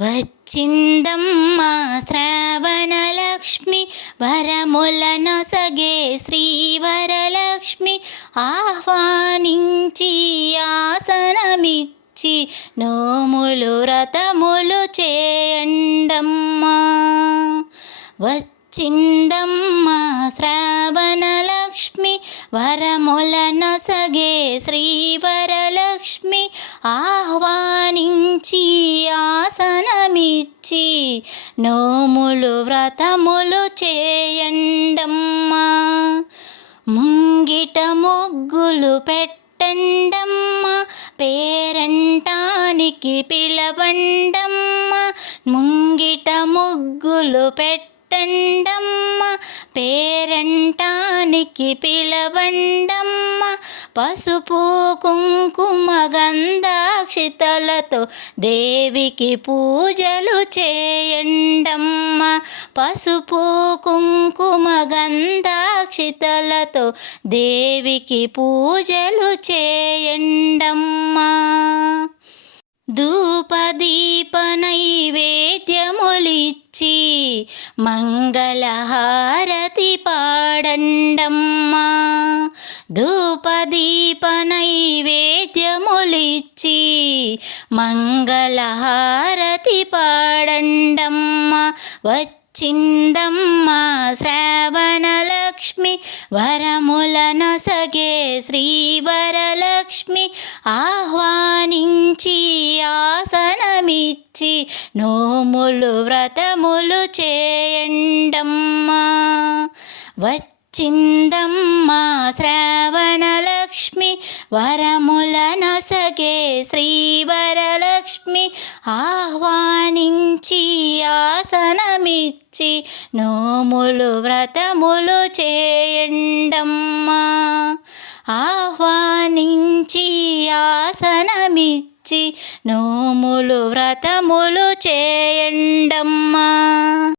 వచ్చిందమ్మా శ్రావణలక్ష్మి వరములనొసగే శ్రీవరలక్ష్మి ఆహ్వానించి ఆసనమిచ్చి నోములు వ్రతములు చేయండమ్మా. వచ్చిందమ్మా శ్రావణలక్ష్మి వరములనొసగే శ్రీవరలక్ష్మి ఆహ్వానించి ఆసనమిచ్చి నోములు వ్రతములు చేయండమ్మా. ముంగిట ముగ్గులు పెట్టండమ్మా, పేరంటానికి పిలవండమ్మా. ముంగిట ముగ్గులు పెట్టండమ్మా, పేరంటానికి పిలవండమ్మా. పసుపు కుంకుమ గంధాక్షితలతో దేవికి పూజలు చేయండమ్మా. పసుపు కుంకుమ గంధాక్షితలతో దేవికి పూజలు చేయండమ్మా. ధూపదీప నైవేద్యములిచ్చి మంగళహారతి పాడండమ్మా. ధూపదీప నైవేద్యములిచ్చి మంగళహారతి పాడండమ్మా. వచ్చిందమ్మా శ్రావణలక్ష్మి వరములనొసగే శ్రీవరలక్ష్మి ఆహ్వానించి ఆసనమిచ్చి నోములు వ్రతములు చేయండమ్మా. వచ్చిందమ్మా శ్రావణలక్ష్మి వరములనొసగే శ్రీవరలక్ష్మి ఆహ్వానించి ఆసనమిచ్చి నోములు వ్రతములు చేయండమ్మా. ఆహ్వానించి ఆసనమిచ్చి నోములు వ్రతములు చేయండమ్మా.